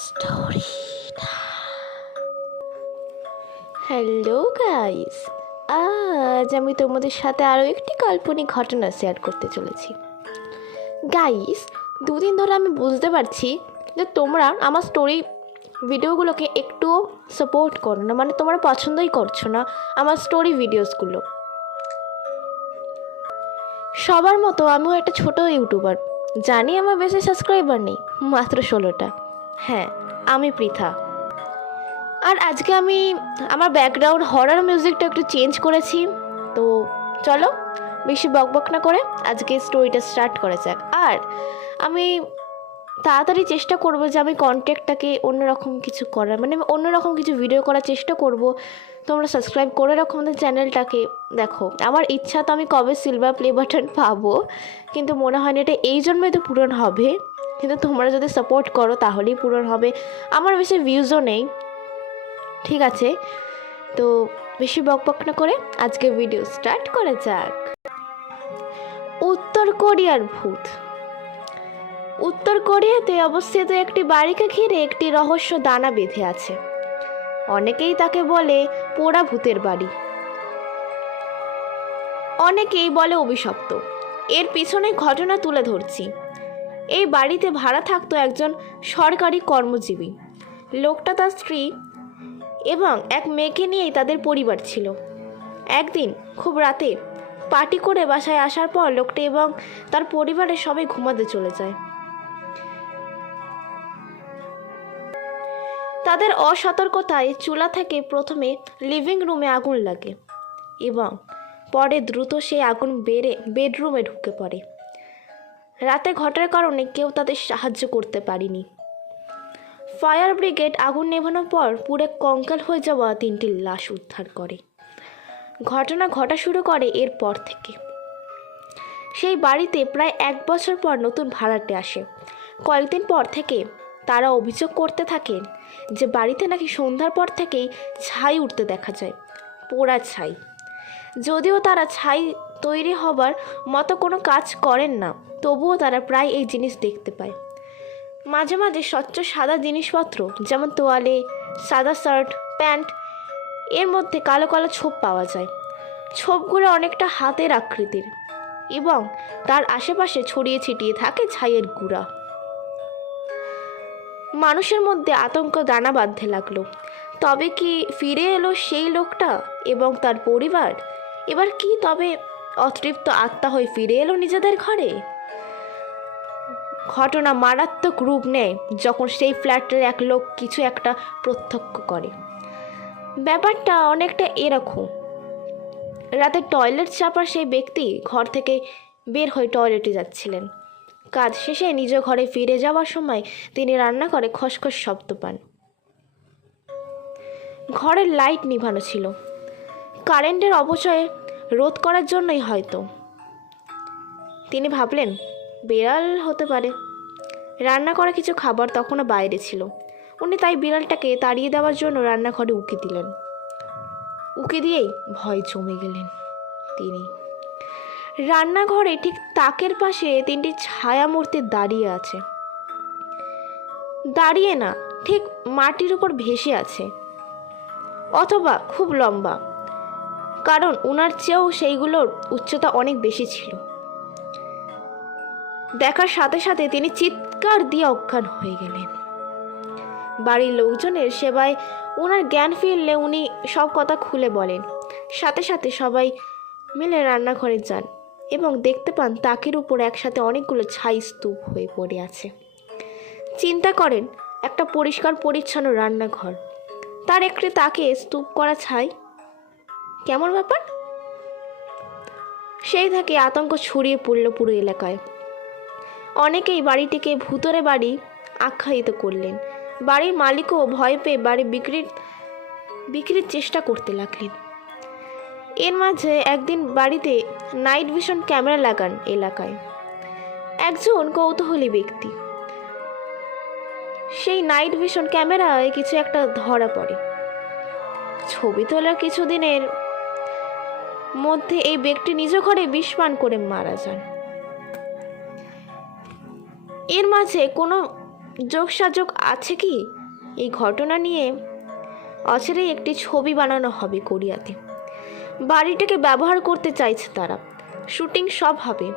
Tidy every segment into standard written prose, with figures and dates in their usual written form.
Story. Hello guys, আজ আমি তোমাদের সাথে আরও একটি কাল্পনিক ঘটনা শেয়ার করতে চলেছি। গাইস, দুদিন ধরে আমি বুঝতে পারছি যে তোমরা আমার স্টোরি ভিডিওগুলোকে একটুও সাপোর্ট করো না, মানে তোমরা পছন্দই করছো না আমার স্টোরি ভিডিওসগুলো। সবার মতো আমিও একটা ছোট ইউটিউবার, জানি আমার বেশি সাবস্ক্রাইবার নেই, মাত্র 16টা। হ্যাঁ, আমি পৃথা। আর আজকে আমি আমার ব্যাকগ্রাউন্ড হরর মিউজিকটা একটু চেঞ্জ করেছি। তো চলো বেশি বকবক না করে আজকে স্টোরিটা স্টার্ট করা যাক। আর আমি তাড়াতাড়ি চেষ্টা করব যে আমি কন্টেন্টটাকে অন্যরকম কিছু করার, মানে আমি অন্যরকম কিছু ভিডিও করার চেষ্টা করব। তোমরা সাবস্ক্রাইব করে রাখো আমাদের চ্যানেলটাকে। দেখো, আমার ইচ্ছা তো আমি কবে সিলভার প্লে বাটন পাবো, কিন্তু মনে হয় না এটা এই জন্যই তো পূরণ হবে। কিন্তু তোমরা যদি সাপোর্ট করো তাহলেই পূরণ হবে। আমার বেশি ভিউজও নেই, ঠিক আছে? তো বেশি বকবক না করে আজকে ভিডিও স্টার্ট করা যাক। উত্তর কোরিয়ার ভূত। উত্তর কোরিয়াতে অবস্থিত একটি বাড়িকে ঘিরে একটি রহস্য দানা বেঁধে আছে। অনেকেই তাকে বলে পোড়া ভূতের বাড়ি, অনেকেই বলে অভিশপ্ত। এর পিছনে ঘটনা তুলে ধরছি। এই বাড়িতে ভাড়া থাকতো একজন সরকারি কর্মজীবী। লোকটা তার স্ত্রী এবং এক মেয়েকে নিয়েই তাদের পরিবার ছিল। একদিন খুব রাতে পার্টি করে বাসায় আসার পর লোকটা এবং তার পরিবারের সবাই ঘুমাতে চলে যায়। তাদের অসতর্কতায় চুলা থেকে প্রথমে লিভিং রুমে আগুন লাগে এবং পরে দ্রুত সেই আগুন বেড়ে বেডরুমে ঢুকে পড়ে। রাতে ঘটার কারণে কেউ তাদের সাহায্য করতে পারেনি। ফায়ার ব্রিগেড আগুন নেভানোর পর পুরো কঙ্কাল হয়ে যাওয়া 3টি লাশ উদ্ধার করে। ঘটনা ঘটা শুরু করে এরপর থেকে। সেই বাড়িতে প্রায় 1 বছর পর নতুন ভাড়াটে আসে। কয়েকদিন পর থেকে তারা অভিযোগ করতে থাকেন যে বাড়িতে নাকি সন্ধ্যার পর থেকেই ছাই উঠতে দেখা যায়, পোড়া ছাই। যদিও তারা ছাই তৈরি হবার মতো কোনো কাজ করেন না, তবুও তারা প্রায় এই জিনিস দেখতে পায়। মাঝে মাঝে স্বচ্ছ সাদা জিনিসপত্র, যেমন তোয়ালে, সাদা শার্ট, প্যান্ট, এর মধ্যে কালো কালো ছোপ পাওয়া যায়। ছোপগুলো অনেকটা হাতের আকৃতির এবং তার আশেপাশে ছড়িয়ে ছিটিয়ে থাকে ছাইয়ের গুঁড়া। মানুষের মধ্যে আতঙ্ক দানা বাঁধতে লাগলো। তবে কি ফিরে এলো সেই লোকটা এবং তার পরিবার? এবার কি তবে অতৃপ্ত আত্মা হয়ে ফিরে এলো নিজেদের ঘরে? ঘটনা মারাত্মক রূপ নেয় যখন সেই ফ্ল্যাটের এক লোক কিছু একটা প্রত্যক্ষ করে। ব্যাপারটা অনেকটা এরকম। রাতে টয়লেট চাপার সেই ব্যক্তি ঘর থেকে বের হয়ে টয়লেটে যাচ্ছিলেন। কাজ শেষে নিজ ঘরে ফিরে যাওয়ার সময় তিনি রান্নাঘরে খসখস শব্দ পান। ঘরের লাইট নিভানো ছিল, কারেন্টের অপচয় রোধ করার জন্যই হয়তো। তিনি ভাবলেন বিড়াল হতে পারে। রান্না করা কিছু খাবার তখনও বাইরে ছিল। উনি তাই বিড়ালটাকে তাড়িয়ে দেওয়ার জন্য রান্নাঘরে উকি দিলেন। উকি দিয়েই ভয় জমে গেলেন তিনি। রান্নাঘরে ঠিক তাকের পাশে 3টি ছায়ামূর্তি দাঁড়িয়ে আছে। দাঁড়িয়ে না, ঠিক মাটির উপর ভেসে আছে, অথবা খুব লম্বা, কারণ ওনার চেয়েও সেইগুলোর উচ্চতা অনেক বেশি ছিল। দেখার সাথে সাথে তিনি চিৎকার দিয়ে অজ্ঞান হয়ে গেলেন। বাড়ির লোকজনের সেবায় ওনার জ্ঞান ফিরলে উনি সব কথা খুলে বলেন। সাথে সাথে সবাই মিলে রান্নাঘরে যান এবং দেখতে পান তাকের উপর একসাথে অনেকগুলো ছাই স্তূপ হয়ে পড়ে আছে। চিন্তা করেন, একটা পরিষ্কার পরিচ্ছন্ন রান্নাঘর, তার একটি তাকে স্তূপ করা ছাই, কেমন ব্যাপার? সেই থেকে আতঙ্ক ছড়িয়ে পড়ল পুরো এলাকায়। অনেকেই বাড়িটিকে ভূতের বাড়ি আখ্যায়িত করলেন। বাড়ির মালিকও ভয় পেয়ে বাড়ি বিক্রির চেষ্টা করতে লাগলেন। এর মাঝে একদিন বাড়িতে নাইট ভিশন ক্যামেরা লাগান এলাকায় একজন কৌতূহলী ব্যক্তি। সেই নাইট ভিশন ক্যামেরায় কিছু একটা ধরা পড়ে। ছবি তোলার কিছুদিনের মধ্যে এই ব্যক্তি নিজ ঘরে বিষ পান করে মারা যান। এর মাঝে কোনো যোগসাযোগ আছে কি এই ঘটনা নিয়ে অচিরেই একটি ছবি বানানো হবে কোরিয়াতে। বাড়িটাকে ব্যবহার করতে চাইছে তারা। শুটিং সব হবে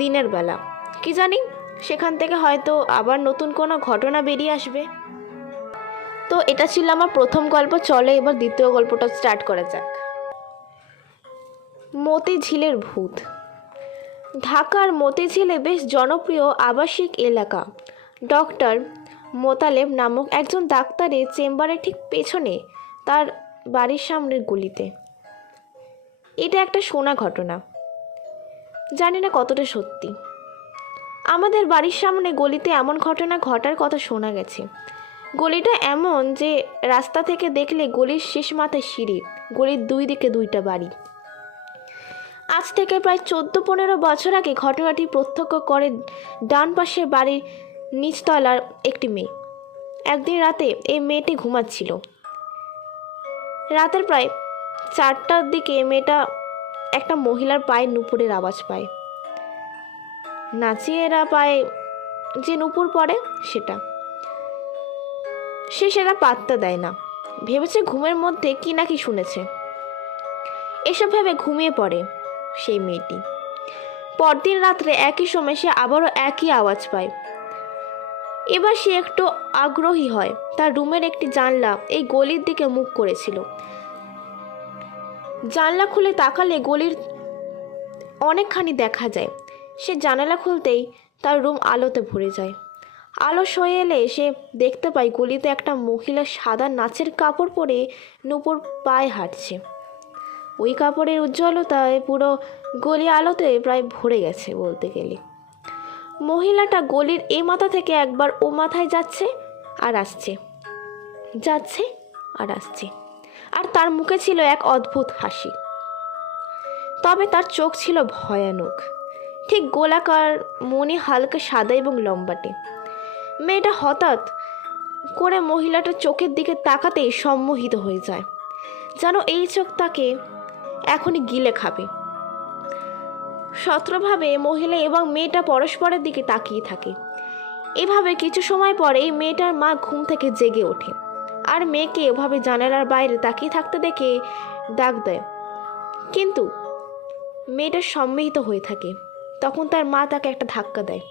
দিনের বেলা। কি জানি সেখান থেকে হয়তো আবার নতুন কোনো ঘটনা বেরিয়ে আসবে। তো এটা ছিল আমার প্রথম গল্প। চলে এবার দ্বিতীয় গল্পটা স্টার্ট করা যাক। মতিঝিলের ভূত। ঢাকার মতিঝিলে বেশ জনপ্রিয় আবাসিক এলাকা। ডক্টর মোতালেব নামক একজন ডাক্তারের চেম্বারের ঠিক পেছনে তার বাড়ির সামনের গলিতে। এটা একটা শোনা ঘটনা, জানি না কতটা সত্যি। আমাদের বাড়ির সামনে গলিতে এমন ঘটনা ঘটার কথা শোনা গেছে। গলিটা এমন যে রাস্তা থেকে দেখলে গলির শেষ মাথায় সিঁড়ি, গলির দুই দিকে দুইটা বাড়ি। আজ থেকে প্রায় 14-15 বছর আগে ঘটনাটি প্রত্যক্ষ করে ডান পাশের বাড়ির নিচতলার একটি মেয়ে। একদিন রাতে এই মেয়েটি ঘুমাচ্ছিল। রাতের প্রায় 4টার দিকে মেয়েটা একটা মহিলার পায়ের নুপুরের আওয়াজ পায়। নাচিয়েরা পায়ে যে নুপুর পড়ে সেটা পাত্তা দেয় না, ভেবেছে ঘুমের মধ্যে কি না কি শুনেছে। এসব ভেবে ঘুমিয়ে পড়ে সেই মেয়েটি। পরদিন রাত্রে একই সময় সে আবারও একই আওয়াজ পায়। এবার সে একটু আগ্রহী হয়। তার রুমের একটি জানলা এই গলির দিকে মুখ করেছিল। জানলা খুলে তাকালে গলির অনেকখানি দেখা যায়। সে জানালা খুলতেই তার রুম আলোতে ভরে যায়। আলো সয়ে এলে সে দেখতে পায় গলিতে একটা মহিলা সাদা নাচের কাপড় পরে নূপুর পায়ে হাঁটছে। ওই কাপড়ের উজ্জ্বলতায় পুরো গলি আলোতে প্রায় ভরে গেছে বলতে গেলে। মহিলাটা গলির এ মাথা থেকে একবার ও মাথায় যাচ্ছে আর আসছে, যাচ্ছে আর আসছে। আর তার মুখে ছিল এক অদ্ভুত হাসি। তবে তার চোখ ছিল ভয়ানক, ঠিক গোলাকার, মনে হালকা সাদা এবং লম্বাটে। মেয়েটা হঠাৎ করে মহিলাটার চোখের দিকে তাকাতেই সম্মোহিত হয়ে যায়, যেন এই চোখ তাকে এখনই গিলে খাবে। সত্রভাবে মহিলা এবং মেয়েটা পরস্পরের দিকে তাকিয়ে থাকে। এভাবে কিছু সময় পরে এই মেয়েটার মা ঘুম থেকে জেগে ওঠে আর মেয়েকে ওভাবে জানালার বাইরে তাকিয়ে থাকতে দেখে ডাক দেয়। কিন্তু মেয়েটা সম্মোহিত হয়ে থাকে। তখন তার মা তাকে একটা ধাক্কা দেয়।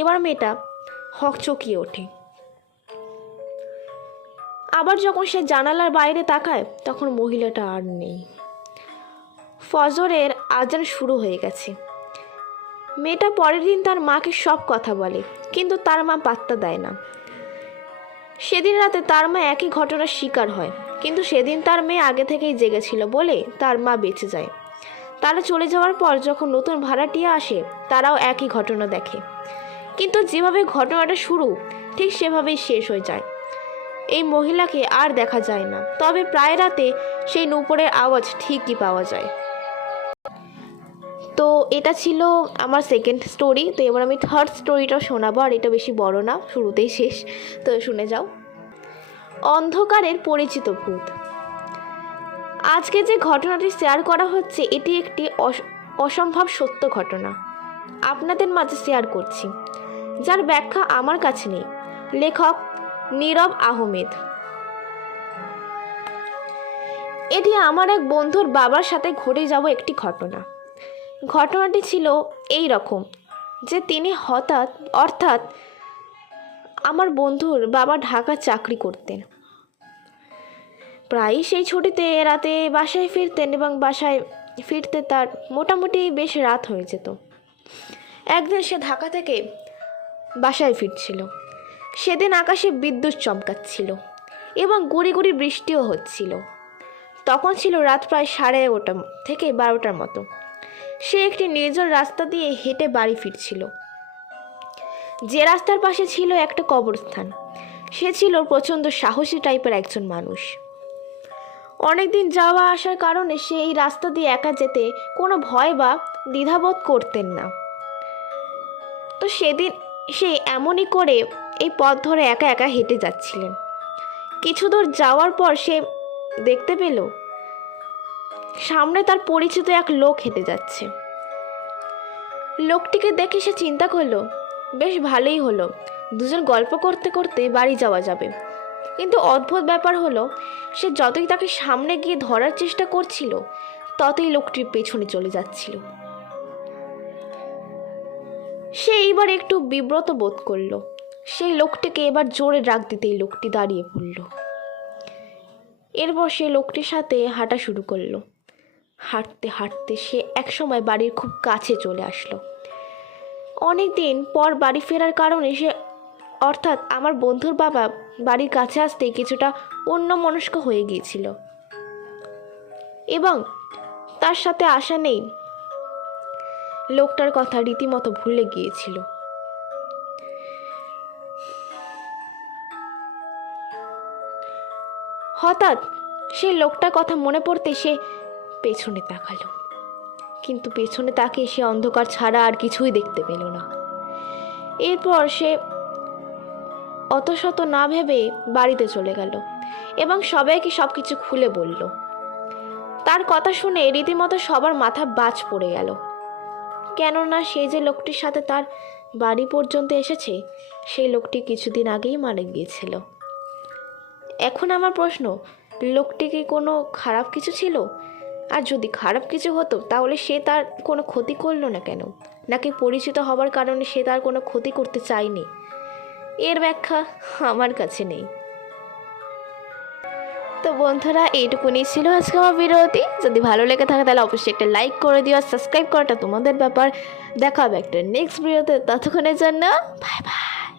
এবার মেয়েটা হকচকিয়ে ওঠে। আবার যখন সে জানালার বাইরে তাকায় তখন মহিলাটা আর নেই। ফজরের আজান শুরু হয়ে গেছে। মেয়েটা পরের দিন তার মাকে সব কথা বলে, কিন্তু তার মা পাত্তা দেয় না। সেদিন রাতে তার মা একই ঘটনার শিকার হয়, কিন্তু সেদিন তার মেয়ে আগে থেকেই জেগেছিল বলে তার মা বেঁচে যায়। তারা চলে যাওয়ার পর যখন নতুন ভাড়াটিয়া আসে তারাও একই ঘটনা দেখে, কিন্তু যেভাবে ঘটনাটা শুরু ঠিক সেভাবেই শেষ হয়ে যায়। এই মহিলাকে আর দেখা যায় না, তবে প্রায় রাতে সেই নূপুরের আওয়াজ ঠিকই পাওয়া যায়। তো এটা ছিল আমার সেকেন্ড স্টোরি। তো এবার আমি থার্ড স্টোরিটাও শোনাবো, আর এটা বেশি বড় না, শুরুতেই শেষ, তো শুনে যাও। অন্ধকারের পরিচিত ভূত। আজকে যে ঘটনাটি শেয়ার করা হচ্ছে এটি একটি অসম্ভব সত্য ঘটনা আপনাদের মাঝে শেয়ার করছি, যার ব্যাখ্যা আমার কাছে নেই। লেখক নীরব আহমেদ। এটি আমার এক বন্ধুর বাবার সাথে ঘটে যাওয়া একটি ঘটনা। ঘটনাটি ছিল এই রকম যে তিনি অর্থাৎ আমার বন্ধুর বাবা ঢাকা চাকরি করতেন। প্রায়ই সেই ছুটিতে রাতে বাসায় ফিরতেন এবং বাসায় ফিরতে তার মোটামুটি বেশ রাত হয়ে যেত। একদিন সে ঢাকা থেকে বাসায় ফিরছিল। সেদিন আকাশে বিদ্যুৎ চমকাচ্ছিল এবং গুড়ি গুড়ি বৃষ্টিও হচ্ছিল। তখন ছিল রাত প্রায় 11:30 থেকে 12টার মতো। সে একটি নির্জন রাস্তা দিয়ে হেঁটে বাড়ি ফিরছিল। যে রাস্তার পাশে ছিল একটা কবরস্থান। সে ছিল প্রচণ্ড সাহসী টাইপের একজন মানুষ। অনেকদিন যাওয়া আসার কারণে সে এই রাস্তা দিয়ে একা যেতে কোনো ভয় বা দ্বিধাবোধ করতেন না। তো সেদিন সে এমনই করে এই পথ ধরে একা একা হেঁটে যাচ্ছিলেন। কিছু দূর যাওয়ার পর সে দেখতে পেল সামনে তার পরিচিত এক লোক হেঁটে যাচ্ছে। লোকটিকে দেখে সে চিন্তা করলো, বেশ ভালোই হলো, দুজন গল্প করতে করতে বাড়ি যাওয়া যাবে। কিন্তু অদ্ভুত ব্যাপার হলো, সে যতই তাকে সামনে গিয়ে ধরার চেষ্টা করছিল ততই লোকটির পেছনে চলে যাচ্ছিল। সে এইবার একটু বিব্রত বোধ করলো। সেই লোকটিকে এবার জোরে ডাক দিতেই লোকটি দাঁড়িয়ে পড়ল। এরপর সে লোকটির সাথে হাঁটা শুরু করলো। হাঁটতে হাঁটতে সে একসময় বাড়ির খুব কাছে চলে আসলো। অনেক দিন পর বাড়ি ফেরার কারণে সে, অর্থাৎ আমার বন্ধুর বাবা বাড়ির কাছে আসতেই কিছুটা অন্যমনস্ক হয়ে গিয়েছিল এবং তার সাথে আসা নেই লোকটার কথা রীতিমতো ভুলে গিয়েছিল। হঠাৎ সেই লোকটার কথা মনে পড়তে সে পেছনে তাকালো, কিন্তু পেছনে তাকিয়ে সে অন্ধকার ছাড়া আর কিছুই দেখতে পেল না। এরপর সে অত শত না ভেবে বাড়িতে চলে গেল এবং সবাইকে সব কিছু খুলে বলল। তার কথা শুনে রীতিমতো সবার মাথা বাজ পড়ে গেল, কেননা সেই যে লোকটির সাথে তার বাড়ি পর্যন্ত এসেছে সেই লোকটি কিছুদিন আগেই মারা গিয়েছিল। এখন আমার প্রশ্ন, লোকটি কি কোনো খারাপ কিছু ছিল? আর যদি খারাপ কিছু হতো তাহলে সে তার কোনো ক্ষতি করলো না কেন? নাকি পরিচিত হবার কারণে সে তার কোনো ক্ষতি করতে চায়নি? এর ব্যাখ্যা আমার কাছে নেই। তো বন্ধুরা, এইটুকুনি ছিল আজকে আমার ভিডিওটি। যদি ভালো লেগে থাকে তাহলে অবশ্যই একটা লাইক করে দিও, সাবস্ক্রাইব করাটা তোমাদের ব্যাপার। দেখা হবে একটা নেক্সট ভিডিওতে, ততক্ষণের জন্য বাই বাই।